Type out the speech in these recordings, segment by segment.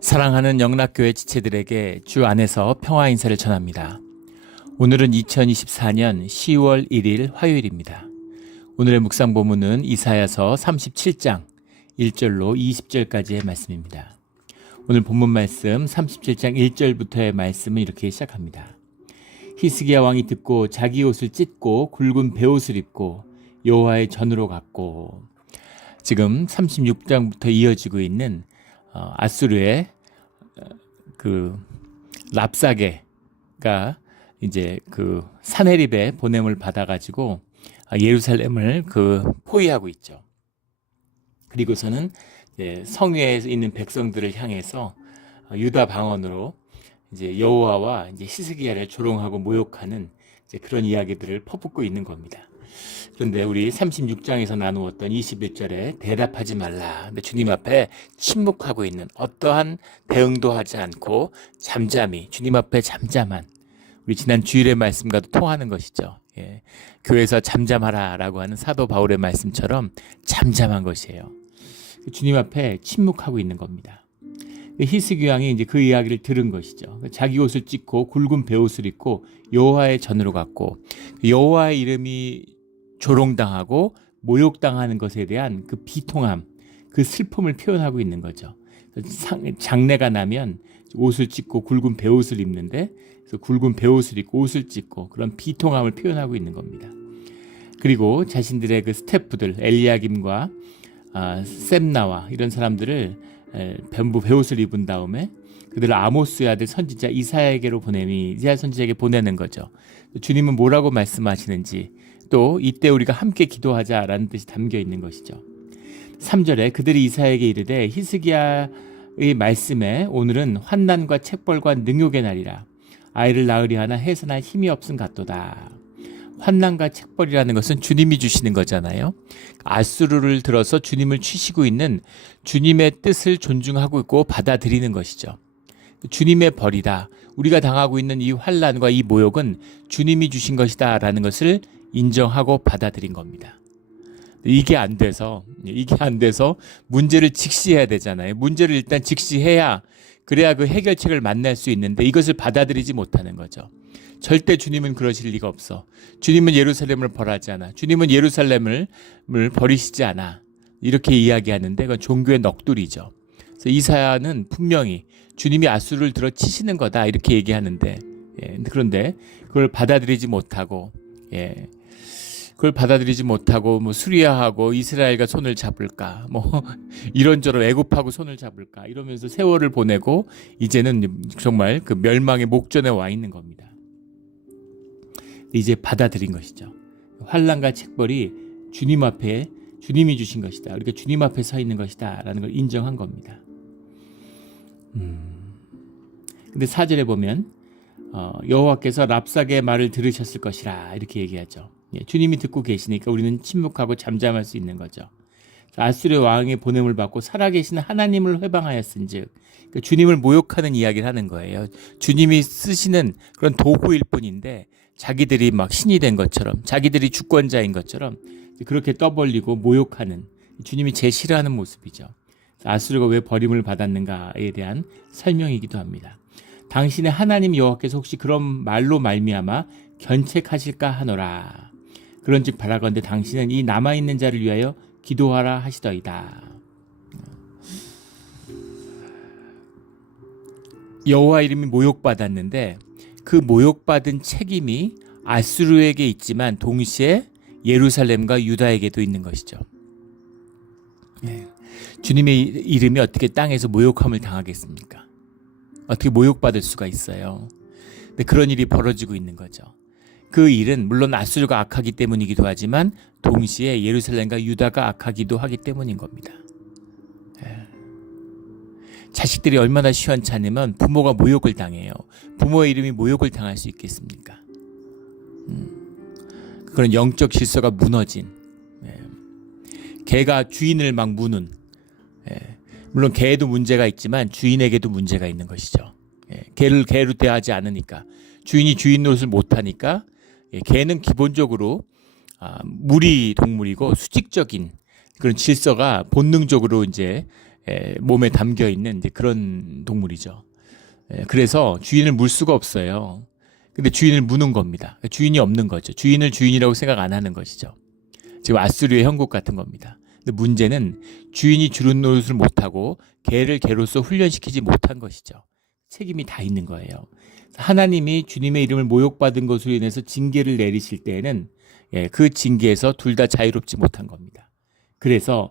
사랑하는 영락교회 지체들에게 주 안에서 평화 인사를 전합니다. 오늘은 2024년 10월 1일 화요일입니다. 오늘의 묵상 본문은 이사야서 37장 1절로 20절까지의 말씀입니다. 오늘 본문 말씀 37장 1절부터의 말씀은 이렇게 시작합니다. 히스기야 왕이 듣고 자기 옷을 찢고 굵은 베옷을 입고 여호와의 전으로 갔고, 지금 36장부터 이어지고 있는 아수르의 그 랍사게가 이제 그 사네립의 보냄을 받아가지고 예루살렘을 포위하고 있죠. 그리고서는 이제 성회에 있는 백성들을 향해서 유다 방언으로 이제 여호와와 이제 히스기야를 조롱하고 모욕하는 이제 그런 이야기들을 퍼붓고 있는 겁니다. 그런데 우리 36장에서 나누었던 21절에 대답하지 말라. 근데 주님 앞에 침묵하고 있는, 어떠한 대응도 하지 않고 잠잠히 주님 앞에 잠잠한, 우리 지난 주일의 말씀과도 통하는 것이죠. 예. 교회에서 잠잠하라라고 하는 사도 바울의 말씀처럼 잠잠한 것이에요. 주님 앞에 침묵하고 있는 겁니다. 히스기야 왕이 이제 그 이야기를 들은 것이죠. 자기 옷을 찢고 굵은 베옷을 입고 여호와의 전으로 갔고, 여호와의 이름이 조롱당하고 모욕당하는 것에 대한 그 비통함, 그 슬픔을 표현하고 있는 거죠. 장례가 나면 옷을 찢고 굵은 베옷을 입는데, 그래서 굵은 베옷을 입고 옷을 찢고 그런 비통함을 표현하고 있는 겁니다. 그리고 자신들의 그 스태프들 엘리야김과 셈나와 이런 사람들을 전부 베옷을 입은 다음에 그들을 아모스의 아들 선지자 이사야에게로 보내니 이사야 선지자에게 보내는 거죠. 주님은 뭐라고 말씀하시는지, 또 이때 우리가 함께 기도하자라는 뜻이 담겨 있는 것이죠. 3절에 그들이 이사야에게 이르되 히스기야의 말씀에 오늘은 환난과 책벌과 능욕의 날이라. 아이를 낳으려 하나 해서나 힘이 없음 같도다. 환난과 책벌이라는 것은 주님이 주시는 거잖아요. 아수르를 들어서 주님을 치시고 있는 주님의 뜻을 존중하고 있고 받아들이는 것이죠. 주님의 벌이다. 우리가 당하고 있는 이 환난과 이 모욕은 주님이 주신 것이다 라는 것을 인정하고 받아들인 겁니다. 이게 안 돼서 문제를 직시해야 되잖아요. 문제를 일단 직시해야, 그래야 그 해결책을 만날 수 있는데 이것을 받아들이지 못하는 거죠. 절대 주님은 그러실 리가 없어. 주님은 예루살렘을 벌하지 않아. 주님은 예루살렘을 버리시지 않아. 이렇게 이야기하는데 그건 종교의 넋두리죠. 그래서 이사야는 분명히 주님이 아수르를 들어 치시는 거다 이렇게 얘기하는데, 그런데 그걸 받아들이지 못하고, 그걸 받아들이지 못하고 수리아하고 이스라엘과 손을 잡을까, 이런저런 애굽하고 손을 잡을까 이러면서 세월을 보내고 이제는 정말 그 멸망의 목전에 와 있는 겁니다. 이제 받아들인 것이죠. 환난과 책벌이 주님 앞에 주님이 주신 것이다. 우리가 주님 앞에 서 있는 것이다 라는 걸 인정한 겁니다. 근데 4절에 보면 여호와께서 랍사게의 말을 들으셨을 것이라 이렇게 얘기하죠. 주님이 듣고 계시니까 우리는 침묵하고 잠잠할 수 있는 거죠. 아수르 왕의 보냄을 받고 살아계신 하나님을 회방하였은즉, 그러니까 주님을 모욕하는 이야기를 하는 거예요. 주님이 쓰시는 그런 도구일 뿐인데 자기들이 막 신이 된 것처럼, 자기들이 주권자인 것처럼 그렇게 떠벌리고 모욕하는, 주님이 제일 싫어하는 모습이죠. 아수르가 왜 버림을 받았는가에 대한 설명이기도 합니다. 당신의 하나님 여호와께서 혹시 그런 말로 말미암아 견책하실까 하노라. 그런즉 바라건대 당신은 이 남아있는 자를 위하여 기도하라 하시더이다. 여호와 이름이 모욕받았는데 그 모욕받은 책임이 아수르에게 있지만 동시에 예루살렘과 유다에게도 있는 것이죠. 주님의 이름이 어떻게 땅에서 모욕함을 당하겠습니까? 어떻게 모욕받을 수가 있어요? 근데 그런 일이 벌어지고 있는 거죠. 그 일은 물론 아수르가 악하기 때문이기도 하지만 동시에 예루살렘과 유다가 악하기도 하기 때문인 겁니다. 자식들이 얼마나 시원찮으면 부모가 모욕을 당해요. 부모의 이름이 모욕을 당할 수 있겠습니까? 그런 영적 질서가 무너진, 개가 주인을 막 무는, 물론 개에도 문제가 있지만 주인에게도 문제가 있는 것이죠. 개를 개로 대하지 않으니까, 주인이 주인 노릇을 못하니까, 개는 기본적으로 무리 동물이고 수직적인 그런 질서가 본능적으로 이제 몸에 담겨 있는 이제 그런 동물이죠. 그래서 주인을 물 수가 없어요. 근데 주인을 무는 겁니다. 주인이 없는 거죠. 주인을 주인이라고 생각 안 하는 것이죠. 지금 아수르의 형국 같은 겁니다. 근데 문제는 주인이 주는 노릇을 못하고 개를 개로서 훈련시키지 못한 것이죠. 책임이 다 있는 거예요. 하나님이 주님의 이름을 모욕받은 것으로 인해서 징계를 내리실 때에는 그 징계에서 둘 다 자유롭지 못한 겁니다. 그래서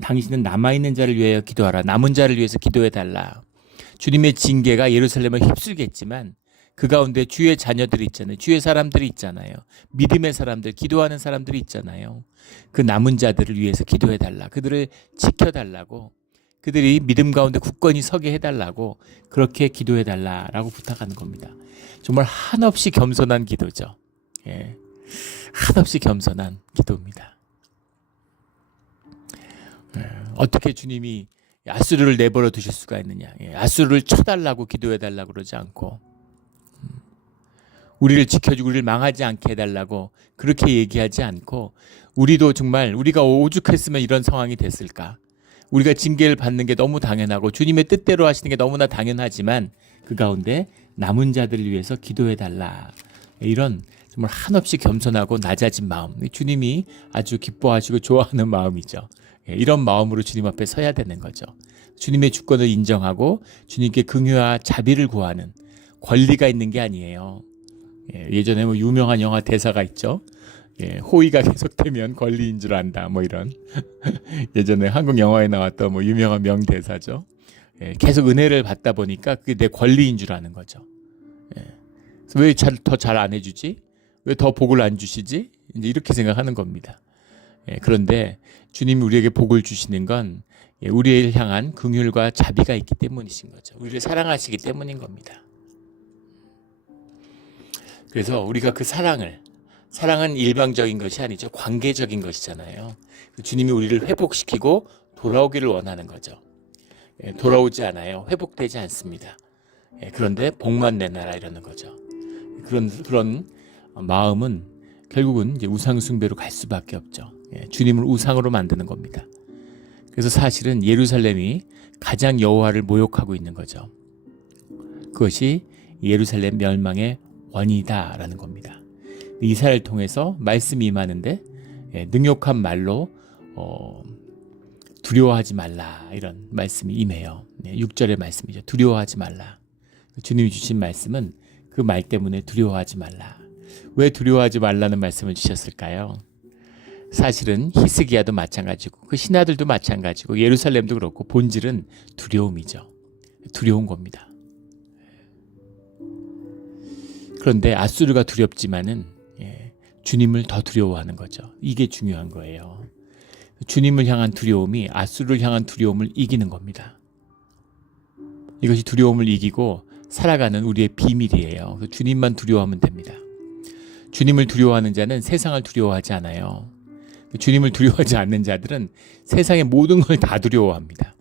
당신은 남아있는 자를 위하여 기도하라. 남은 자를 위해서 기도해달라. 주님의 징계가 예루살렘을 휩쓸겠지만 그 가운데 주의 자녀들이 있잖아요. 주의 사람들이 있잖아요. 믿음의 사람들, 기도하는 사람들이 있잖아요. 그 남은 자들을 위해서 기도해달라. 그들을 지켜달라고, 그들이 믿음 가운데 굳건히 서게 해달라고 그렇게 기도해달라라고 부탁하는 겁니다. 정말 한없이 겸손한 기도죠. 한없이 겸손한 기도입니다. 어떻게 주님이 아수르를 내버려 두실 수가 있느냐. 아수르를 쳐달라고 기도해달라고 그러지 않고, 우리를 지켜주고 우리를 망하지 않게 해달라고 그렇게 얘기하지 않고, 우리도 정말 우리가 오죽했으면 이런 상황이 됐을까. 우리가 징계를 받는 게 너무 당연하고 주님의 뜻대로 하시는 게 너무나 당연하지만 그 가운데 남은 자들을 위해서 기도해달라. 이런 정말 한없이 겸손하고 낮아진 마음, 주님이 아주 기뻐하시고 좋아하는 마음이죠. 이런 마음으로 주님 앞에 서야 되는 거죠. 주님의 주권을 인정하고 주님께 긍휼과 자비를 구하는 권리가 있는 게 아니에요. 예전에 뭐 유명한 영화 대사가 있죠. 호의가 계속되면 권리인 줄 안다. 뭐 이런 예전에 한국 영화에 나왔던 뭐 유명한 명대사죠. 계속 은혜를 받다 보니까 그게 내 권리인 줄 아는 거죠. 왜 더 잘 안 해주지? 왜 더 복을 안 주시지? 이제 이렇게 생각하는 겁니다. 그런데 주님이 우리에게 복을 주시는 건 우리를 향한 긍휼과 자비가 있기 때문이신 거죠. 우리를 사랑하시기 때문인 겁니다. 그래서 우리가 그 사랑은 일방적인 것이 아니죠. 관계적인 것이잖아요. 주님이 우리를 회복시키고 돌아오기를 원하는 거죠. 돌아오지 않아요. 회복되지 않습니다. 그런데 복만 내놔라 이러는 거죠. 그런 마음은 결국은 이제 우상숭배로 갈 수밖에 없죠. 주님을 우상으로 만드는 겁니다. 그래서 사실은 예루살렘이 가장 여호와를 모욕하고 있는 거죠. 그것이 예루살렘 멸망의 원이다라는 겁니다. 이사야를 통해서 말씀이 임하는데 능욕한 말로 두려워하지 말라 이런 말씀이 임해요. 6절의 말씀이죠. 두려워하지 말라. 주님이 주신 말씀은 그 말 때문에 두려워하지 말라. 왜 두려워하지 말라는 말씀을 주셨을까요? 사실은 히스기야도 마찬가지고 그 신하들도 마찬가지고 예루살렘도 그렇고 본질은 두려움이죠. 두려운 겁니다. 그런데 아수르가 두렵지만은 주님을 더 두려워하는 거죠. 이게 중요한 거예요. 주님을 향한 두려움이 아수르를 향한 두려움을 이기는 겁니다. 이것이 두려움을 이기고 살아가는 우리의 비밀이에요. 주님만 두려워하면 됩니다. 주님을 두려워하는 자는 세상을 두려워하지 않아요. 주님을 두려워하지 않는 자들은 세상의 모든 걸 다 두려워합니다.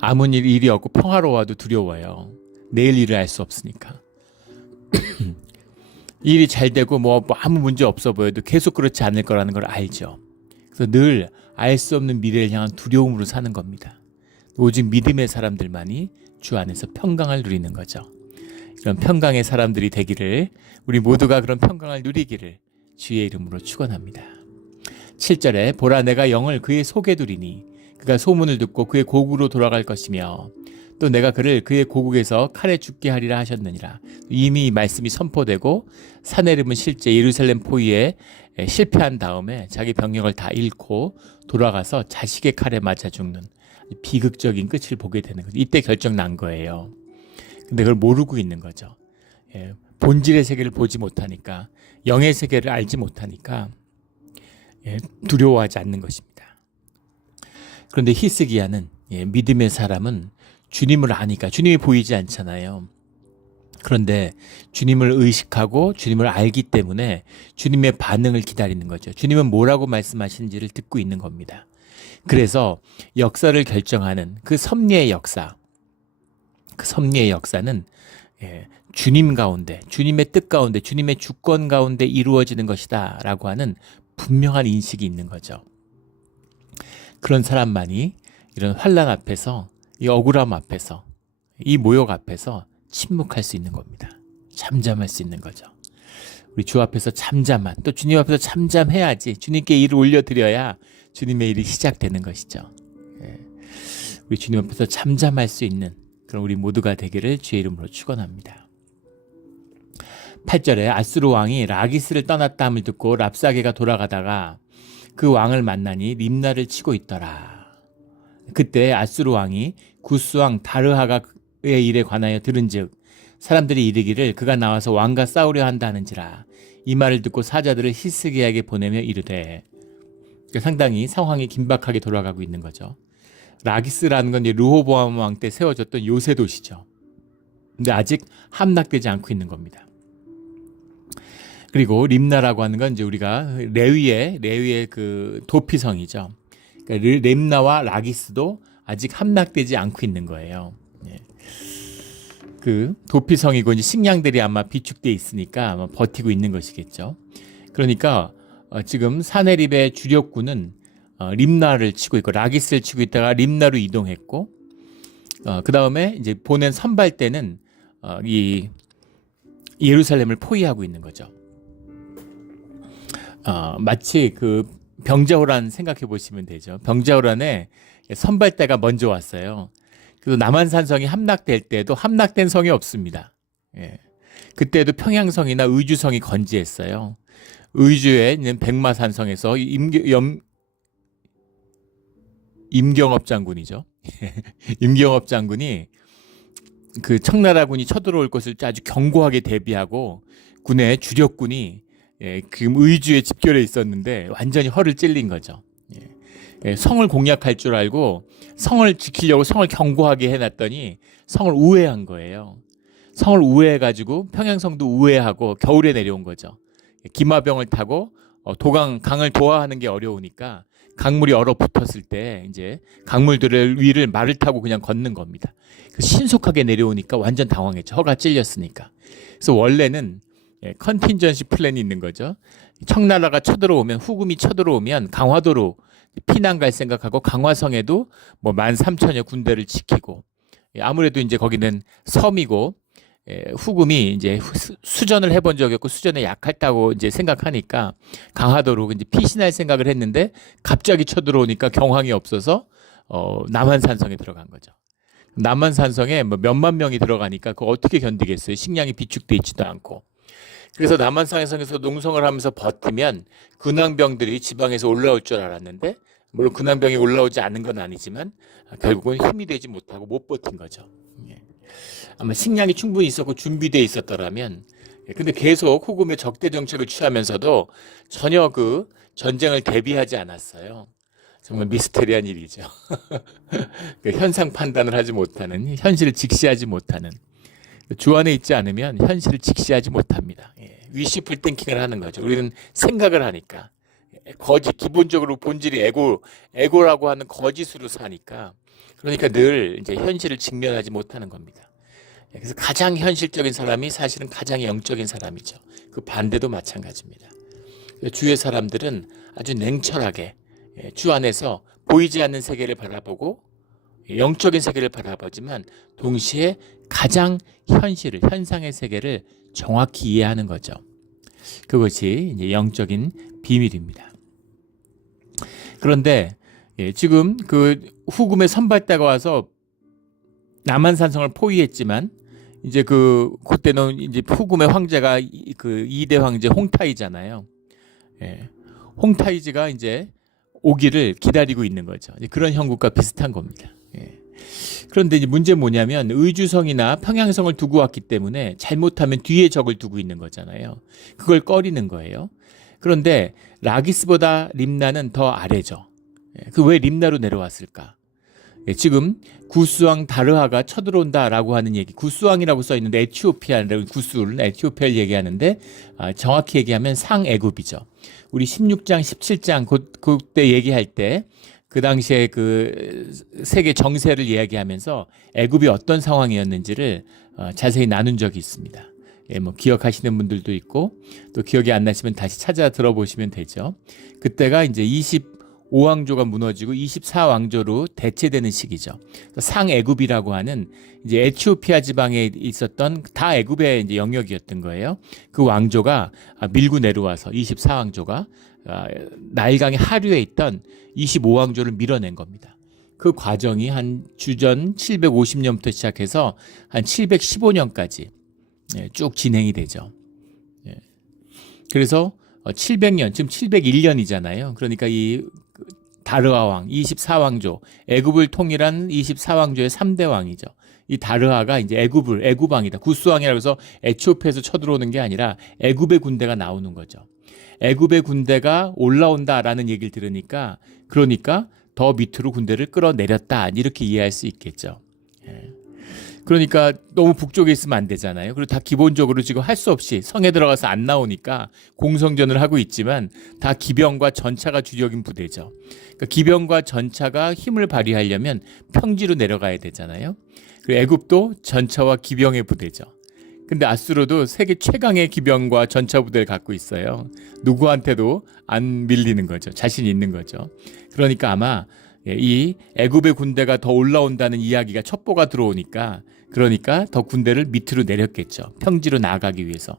아무 일이 없고 평화로워도 두려워요. 내일 일을 알 수 없으니까. 일이 잘 되고 뭐 아무 문제 없어 보여도 계속 그렇지 않을 거라는 걸 알죠. 그래서 늘 알 수 없는 미래를 향한 두려움으로 사는 겁니다. 오직 믿음의 사람들만이 주 안에서 평강을 누리는 거죠. 이런 평강의 사람들이 되기를, 우리 모두가 그런 평강을 누리기를 주의 이름으로 축원합니다. 7절에 보라 내가 영을 그의 속에 두리니 그가 소문을 듣고 그의 고국으로 돌아갈 것이며 또 내가 그를 그의 고국에서 칼에 죽게 하리라 하셨느니라. 이미 이 말씀이 선포되고 사내림은 실제 예루살렘 포위에 실패한 다음에 자기 병력을 다 잃고 돌아가서 자식의 칼에 맞아 죽는 비극적인 끝을 보게 되는 거죠. 이때 결정 난 거예요. 근데 그걸 모르고 있는 거죠. 본질의 세계를 보지 못하니까, 영의 세계를 알지 못하니까 두려워하지 않는 것입니다. 그런데 히스기야는, 믿음의 사람은 주님을 아니까, 주님이 보이지 않잖아요. 그런데 주님을 의식하고 주님을 알기 때문에 주님의 반응을 기다리는 거죠. 주님은 뭐라고 말씀하시는지를 듣고 있는 겁니다. 그래서 역사를 결정하는 그 섭리의 역사, 그 섭리의 역사는 주님 가운데, 주님의 뜻 가운데, 주님의 주권 가운데 이루어지는 것이다 라고 하는 분명한 인식이 있는 거죠. 그런 사람만이 이런 환란 앞에서, 이 억울함 앞에서, 이 모욕 앞에서 침묵할 수 있는 겁니다. 잠잠할 수 있는 거죠. 우리 주 앞에서 잠잠한, 또 주님 앞에서 잠잠해야지 주님께 일을 올려드려야 주님의 일이 시작되는 것이죠. 우리 주님 앞에서 잠잠할 수 있는 그런 우리 모두가 되기를 주의 이름으로 축원합니다. 8절에 아수르 왕이 라기스를 떠났다함을 듣고 랍사게가 돌아가다가 그 왕을 만나니 림나를 치고 있더라. 그때 아수르 왕이 구스 왕 다르하가의 일에 관하여 들은즉 사람들이 이르기를 그가 나와서 왕과 싸우려 한다 하는지라. 이 말을 듣고 사자들을 히스기야에게 보내며 이르되, 상당히 상황이 긴박하게 돌아가고 있는 거죠. 라기스라는 건 르호보암 왕 때 세워졌던 요새 도시죠. 근데 아직 함락되지 않고 있는 겁니다. 그리고 림나라고 하는 건 이제 우리가 레위의 그 도피성이죠. 그러니까 림나와 라기스도 아직 함락되지 않고 있는 거예요. 그 도피성이고 이제 식량들이 아마 비축돼 있으니까 아마 버티고 있는 것이겠죠. 그러니까 지금 사네립의 주력군은 림나를 치고 있고 라기스를 치고 있다가 림나로 이동했고, 그 다음에 이제 보낸 선발대는 이 예루살렘을 포위하고 있는 거죠. 마치 그 병자호란 생각해 보시면 되죠. 병자호란에 선발대가 먼저 왔어요. 그래서 남한산성이 함락될 때도 함락된 성이 없습니다. 그때도 평양성이나 의주성이 건재했어요. 의주에 있는 백마산성에서 임경업 장군이죠. 임경업 장군이 그 청나라군이 쳐들어올 것을 아주 견고하게 대비하고 군의 주력군이 그 의주에 집결해 있었는데 완전히 허를 찔린 거죠. 성을 공략할 줄 알고 성을 지키려고 성을 견고하게 해놨더니 성을 우회한 거예요. 성을 우회해가지고 평양성도 우회하고 겨울에 내려온 거죠. 기마병을 타고 강을 도하하는 게 어려우니까 강물이 얼어붙었을 때 이제 강물들을 위를 말을 타고 그냥 걷는 겁니다. 신속하게 내려오니까 완전 당황했죠. 허가 찔렸으니까. 그래서 원래는 컨틴전시 플랜이 있는 거죠. 청나라가 쳐들어오면, 후금이 쳐들어오면 강화도로 피난 갈 생각하고 강화성에도 뭐 13,000여 군대를 지키고, 아무래도 이제 거기는 섬이고 후금이 이제 수전을 해본 적이 없고 수전에 약했다고 이제 생각하니까 강화도로 이제 피신할 생각을 했는데 갑자기 쳐들어오니까 경황이 없어서 남한산성에 들어간 거죠. 남한산성에 뭐 몇만 명이 들어가니까 그거 어떻게 견디겠어요? 식량이 비축돼 있지도 않고. 그래서 남한산성에서 농성을 하면서 버티면 근황병들이 지방에서 올라올 줄 알았는데, 물론 근황병이 올라오지 않은 건 아니지만 결국은 힘이 되지 못하고 못 버틴 거죠. 아마 식량이 충분히 있었고 준비되어 있었더라면, 근데 계속 후금의 적대 정책을 취하면서도 전혀 그 전쟁을 대비하지 않았어요. 정말 미스테리한 일이죠. 그 현상 판단을 하지 못하는, 현실을 직시하지 못하는, 주 안에 있지 않으면 현실을 직시하지 못합니다. 위시풀 띵킹을 하는 거죠. 우리는 생각을 하니까. 기본적으로 본질이 에고라고 하는 거짓으로 사니까. 그러니까 늘 이제 현실을 직면하지 못하는 겁니다. 그래서 가장 현실적인 사람이 사실은 가장 영적인 사람이죠. 그 반대도 마찬가지입니다. 주의 사람들은 아주 냉철하게 주 안에서 보이지 않는 세계를 바라보고 영적인 세계를 바라보지만 동시에 가장 현상의 세계를 정확히 이해하는 거죠. 그것이 이제 영적인 비밀입니다. 그런데 지금 그 후금의 선발대가 와서 남한산성을 포위했지만, 이제 그때는 이제 후금의 황제가 그 2대 황제 홍타이잖아요. 홍타이즈가 이제 오기를 기다리고 있는 거죠. 그런 형국과 비슷한 겁니다. 그런데 이제 문제는 뭐냐면 의주성이나 평양성을 두고 왔기 때문에 잘못하면 뒤에 적을 두고 있는 거잖아요. 그걸 꺼리는 거예요. 그런데 라기스보다 림나는 더 아래죠. 그 왜 림나로 내려왔을까? 지금 구스왕 다르하가 쳐들어온다라고 하는 얘기, 구스왕이라고 써 있는데 에티오피아라고, 구스는 에티오피아를 얘기하는데 정확히 얘기하면 상애굽이죠. 우리 16장 17장 그때 얘기할 때 그 당시에 그 세계 정세를 이야기하면서 애굽이 어떤 상황이었는지를 자세히 나눈 적이 있습니다. 뭐 기억하시는 분들도 있고 또 기억이 안 나시면 다시 찾아 들어보시면 되죠. 그때가 이제 5왕조가 무너지고 24왕조로 대체되는 시기죠. 상애굽이라고 하는 이제 에티오피아 지방에 있었던 다 애굽의 이제 영역이었던 거예요. 그 왕조가 밀고 내려와서 24왕조가 나일강의 하류에 있던 25왕조를 밀어낸 겁니다. 그 과정이 한 주전 750년부터 시작해서 한 715년까지 쭉 진행이 되죠. 그래서 700년, 지금 701년이잖아요. 그러니까 이 다르아 왕, 24왕조, 애굽을 통일한 24왕조의 3대 왕이죠. 이 다르아가 이제 애굽 왕이다. 구스 왕이라고 해서 에티오피아에서 쳐들어오는 게 아니라 애굽의 군대가 나오는 거죠. 애굽의 군대가 올라온다라는 얘기를 들으니까 그러니까 더 밑으로 군대를 끌어내렸다. 이렇게 이해할 수 있겠죠. 그러니까 너무 북쪽에 있으면 안 되잖아요. 그리고 다 기본적으로 지금 할 수 없이 성에 들어가서 안 나오니까 공성전을 하고 있지만 다 기병과 전차가 주력인 부대죠. 그러니까 기병과 전차가 힘을 발휘하려면 평지로 내려가야 되잖아요. 그리고 애굽도 전차와 기병의 부대죠. 근데 아수르도 세계 최강의 기병과 전차 부대를 갖고 있어요. 누구한테도 안 밀리는 거죠. 자신 있는 거죠. 그러니까 아마 이 애굽의 군대가 더 올라온다는 이야기가 첩보가 들어오니까 그러니까 더 군대를 밑으로 내렸겠죠. 평지로 나아가기 위해서.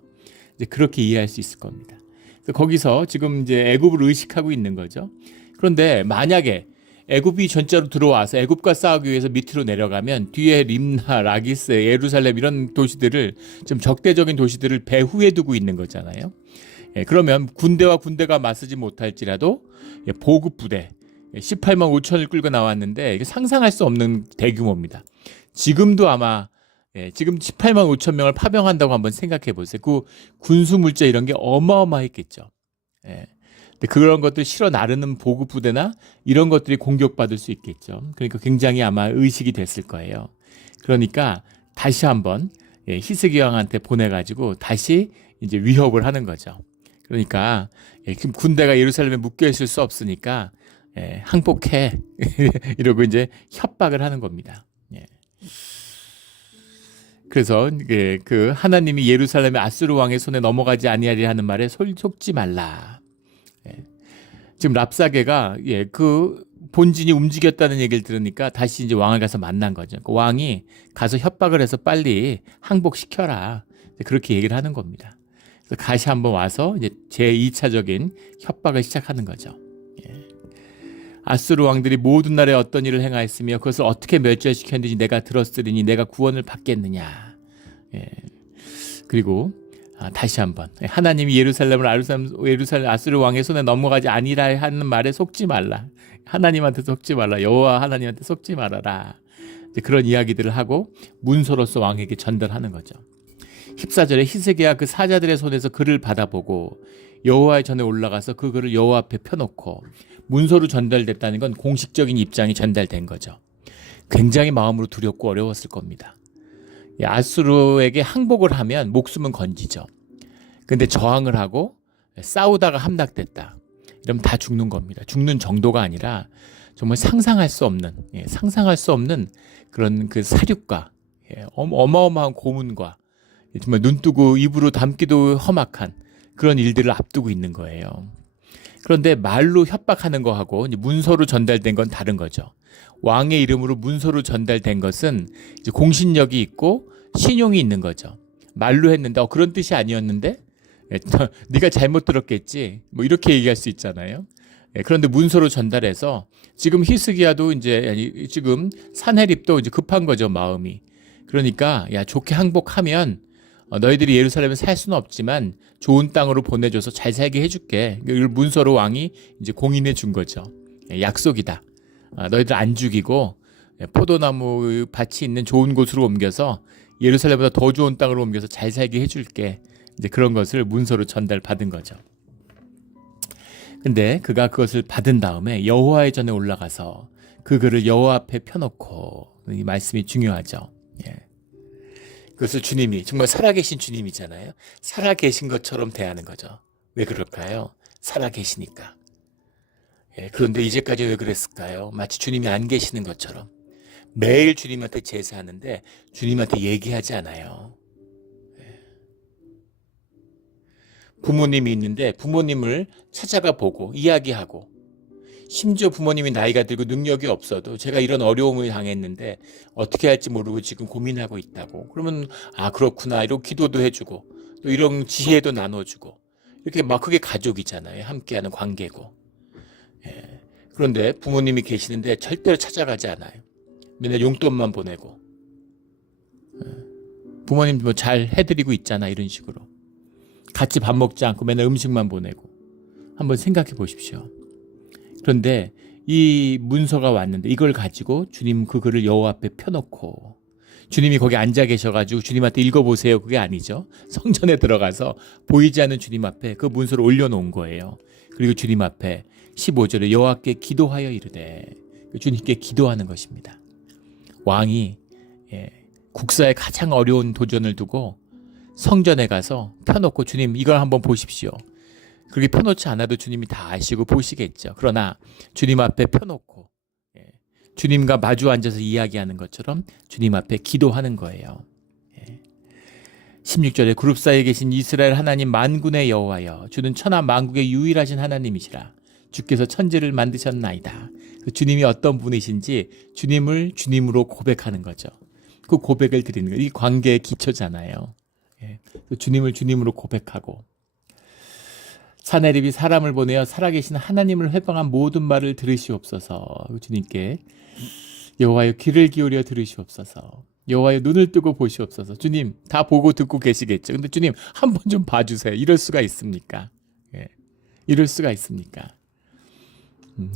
이제 그렇게 이해할 수 있을 겁니다. 그래서 거기서 지금 이제 애굽을 의식하고 있는 거죠. 그런데 만약에 애굽이 전자로 들어와서 애굽과 싸우기 위해서 밑으로 내려가면 뒤에 림나, 라기스, 예루살렘 이런 도시들을 좀 적대적인 도시들을 배후에 두고 있는 거잖아요. 그러면 군대와 군대가 맞서지 못할지라도 보급 부대 18만 5천을 끌고 나왔는데 이게 상상할 수 없는 대규모입니다. 지금도 아마 지금 18만 5천 명을 파병한다고 한번 생각해 보세요. 그 군수 물자 이런 게 어마어마했겠죠. 근데 그런 것들 실어 나르는 보급 부대나 이런 것들이 공격받을 수 있겠죠. 그러니까 굉장히 아마 의식이 됐을 거예요. 그러니까 다시 한번 히스기 왕한테 보내가지고 다시 이제 위협을 하는 거죠. 그러니까 지금 군대가 예루살렘에 묶여 있을 수 없으니까 항복해 이러고 이제 협박을 하는 겁니다. 그래서 그 하나님이 예루살렘의 아수르 왕의 손에 넘어가지 아니하리 하는 말에 속지 말라. 지금 랍사게가 그 본진이 움직였다는 얘기를 들으니까 다시 이제 왕을 가서 만난 거죠. 그 왕이 가서 협박을 해서 빨리 항복시켜라. 그렇게 얘기를 하는 겁니다. 그래서 다시 한번 와서 이제 제2차적인 협박을 시작하는 거죠. 아수르 왕들이 모든 나라에 어떤 일을 행하였으며 그것을 어떻게 멸절시켰는지 내가 들었으리니 내가 구원을 받겠느냐. 그리고 다시 한번 하나님이 예루살렘 아수르 왕의 손에 넘어가지 아니라 하는 말에 속지 말라. 하나님한테 속지 말라. 여호와 하나님한테 속지 말아라. 이제 그런 이야기들을 하고 문서로서 왕에게 전달하는 거죠. 14절에 히스기야 그 사자들의 손에서 글을 받아보고 여호와의 전에 올라가서 그 글을 여호와 앞에 펴놓고 문서로 전달됐다는 건 공식적인 입장이 전달된 거죠. 굉장히 마음으로 두렵고 어려웠을 겁니다. 아수르에게 항복을 하면 목숨은 건지죠. 근데 저항을 하고 싸우다가 함락됐다. 이러면 다 죽는 겁니다. 죽는 정도가 아니라 정말 상상할 수 없는 그런 그 사륙과 어마어마한 고문과 정말 눈뜨고 입으로 담기도 험악한 그런 일들을 앞두고 있는 거예요. 그런데 말로 협박하는 거하고 이제 문서로 전달된 건 다른 거죠. 왕의 이름으로 문서로 전달된 것은 이제 공신력이 있고 신용이 있는 거죠. 말로 했는데 그런 뜻이 아니었는데 네가 잘못 들었겠지. 뭐 이렇게 얘기할 수 있잖아요. 그런데 문서로 전달해서 지금 히스기야도 이제 지금 산헤립도 이제 급한 거죠, 마음이. 그러니까 야 좋게 항복하면 너희들이 예루살렘에 살 수는 없지만 좋은 땅으로 보내줘서 잘 살게 해줄게. 이걸 문서로 왕이 이제 공인해 준 거죠. 약속이다. 너희들 안 죽이고 포도나무 밭이 있는 좋은 곳으로 옮겨서 예루살렘보다 더 좋은 땅으로 옮겨서 잘 살게 해줄게. 이제 그런 것을 문서로 전달받은 거죠. 근데 그가 그것을 받은 다음에 여호와의 전에 올라가서 그 글을 여호와 앞에 펴놓고, 이 말씀이 중요하죠. 그것을 주님이 정말 살아계신 주님이잖아요. 살아계신 것처럼 대하는 거죠. 왜 그럴까요? 살아계시니까. 그런데 이제까지 왜 그랬을까요? 마치 주님이 안 계시는 것처럼. 매일 주님한테 제사하는데 주님한테 얘기하지 않아요. 부모님이 있는데 부모님을 찾아가 보고 이야기하고 심지어 부모님이 나이가 들고 능력이 없어도 제가 이런 어려움을 당했는데 어떻게 할지 모르고 지금 고민하고 있다고. 그러면 그렇구나 이러고 기도도 해주고 또 이런 지혜도 나눠주고 이렇게 막 그게 가족이잖아요. 함께하는 관계고. 예. 그런데 부모님이 계시는데 절대로 찾아가지 않아요. 맨날 용돈만 보내고. 부모님 뭐 잘 해드리고 있잖아 이런 식으로. 같이 밥 먹지 않고 맨날 음식만 보내고. 한번 생각해 보십시오. 그런데 이 문서가 왔는데 이걸 가지고 주님 그 글을 여호와 앞에 펴놓고 주님이 거기 앉아 계셔가지고 주님한테 읽어보세요. 그게 아니죠. 성전에 들어가서 보이지 않는 주님 앞에 그 문서를 올려놓은 거예요. 그리고 주님 앞에 15절에 여호와께 기도하여 이르되 주님께 기도하는 것입니다. 왕이 국사의 가장 어려운 도전을 두고 성전에 가서 펴놓고 주님 이걸 한번 보십시오. 그렇게 펴놓지 않아도 주님이 다 아시고 보시겠죠. 그러나 주님 앞에 펴놓고 주님과 마주 앉아서 이야기하는 것처럼 주님 앞에 기도하는 거예요. 16절에 그룹 사이에 계신 이스라엘 하나님 만군의 여호와여 주는 천하 만국의 유일하신 하나님이시라. 주께서 천지를 만드셨나이다. 주님이 어떤 분이신지 주님을 주님으로 고백하는 거죠. 그 고백을 드리는 거예요. 이 관계의 기초잖아요. 주님을 주님으로 고백하고 사내립이 사람을 보내어 살아계신 하나님을 회방한 모든 말을 들으시옵소서. 주님께 여호와여 귀를 기울여 들으시옵소서. 여호와여 눈을 뜨고 보시옵소서. 주님 다 보고 듣고 계시겠죠. 근데 주님 한번 좀 봐주세요. 이럴 수가 있습니까? 이럴 수가 있습니까?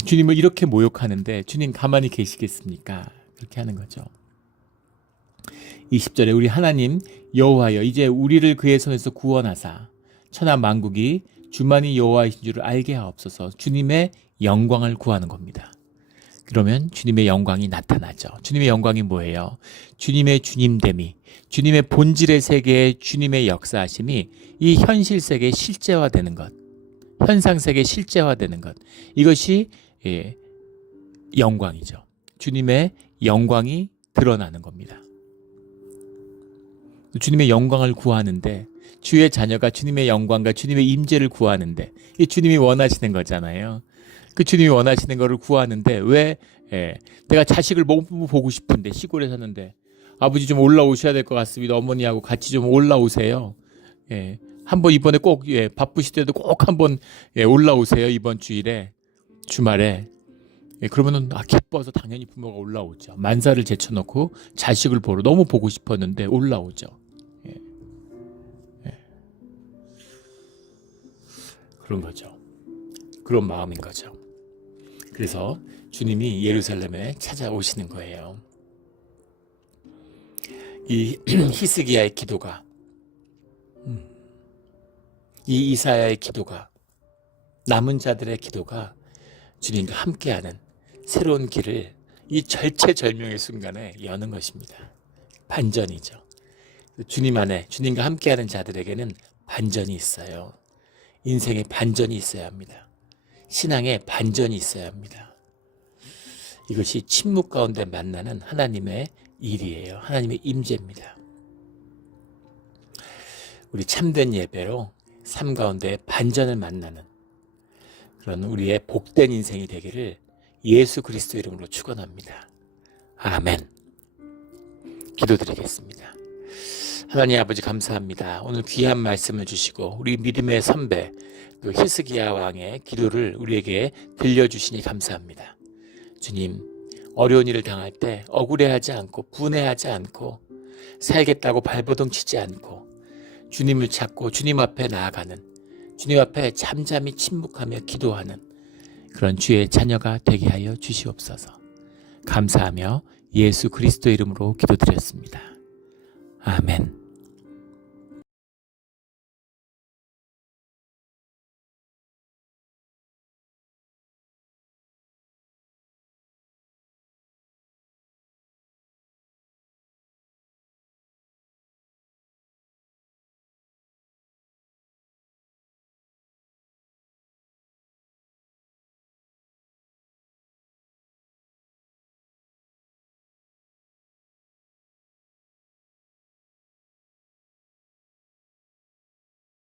주님을 이렇게 모욕하는데 주님 가만히 계시겠습니까? 그렇게 하는 거죠. 20절에 우리 하나님 여호와여 이제 우리를 그의 손에서 구원하사 천하 만국이 주만이 여호와이신 줄을 알게 하옵소서. 주님의 영광을 구하는 겁니다. 그러면 주님의 영광이 나타나죠. 주님의 영광이 뭐예요? 주님의 주님됨이, 주님의 본질의 세계에 주님의 역사하심이 이 현실 세계에 실제화되는 것, 현상 세계에 실제화되는 것, 이것이 영광이죠. 주님의 영광이 드러나는 겁니다. 주님의 영광을 구하는데 주의 자녀가 주님의 영광과 주님의 임재를 구하는데 이 주님이 원하시는 거잖아요. 그 주님이 원하시는 거를 구하는데 왜 내가 자식을 너무 보고 싶은데 시골에 사는데 아버지 좀 올라오셔야 될 것 같습니다. 어머니하고 같이 좀 올라오세요. 한번 이번에 꼭 바쁘실 때도 꼭 한번 올라오세요. 이번 주일에 주말에 그러면은 기뻐서 당연히 부모가 올라오죠. 만사를 제쳐놓고 자식을 보러 너무 보고 싶었는데 올라오죠. 그런 거죠. 그런 마음인 거죠. 그래서 주님이 예루살렘에 찾아오시는 거예요. 이 히스기야의 기도가, 이 이사야의 기도가, 남은 자들의 기도가 주님과 함께하는 새로운 길을 이 절체절명의 순간에 여는 것입니다. 반전이죠. 주님 안에 주님과 함께하는 자들에게는 반전이 있어요. 인생에 반전이 있어야 합니다. 신앙에 반전이 있어야 합니다. 이것이 침묵 가운데 만나는 하나님의 일이에요. 하나님의 임재입니다. 우리 참된 예배로 삶 가운데 반전을 만나는 그런 우리의 복된 인생이 되기를 예수 그리스도 이름으로 축원합니다. 아멘. 기도드리겠습니다. 하나님 아버지 감사합니다. 오늘 귀한 말씀을 주시고 우리 믿음의 선배 그 히스기야 왕의 기도를 우리에게 들려주시니 감사합니다. 주님, 어려운 일을 당할 때 억울해하지 않고 분해하지 않고 살겠다고 발버둥 치지 않고 주님을 찾고 주님 앞에 나아가는, 주님 앞에 잠잠히 침묵하며 기도하는 그런 주의 자녀가 되게 하여 주시옵소서. 감사하며 예수 그리스도 이름으로 기도드렸습니다. 아멘.